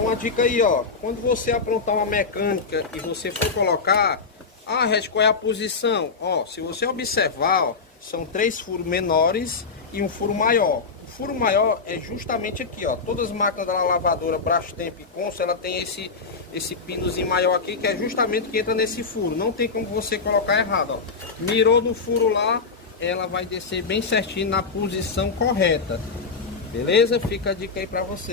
uma dica aí, ó. Quando você aprontar uma mecânica e você for colocar, Regis, qual é a posição? Ó, se você observar, ó, são 3 furos menores e um furo maior. O furo maior é justamente aqui, ó. Todas as máquinas da lavadora Brastemp e Consul, ela tem esse pinozinho maior aqui, que é justamente que entra nesse furo. Não tem como você colocar errado, ó. Mirou no furo lá, ela vai descer bem certinho na posição correta. Beleza? Fica a dica aí pra você.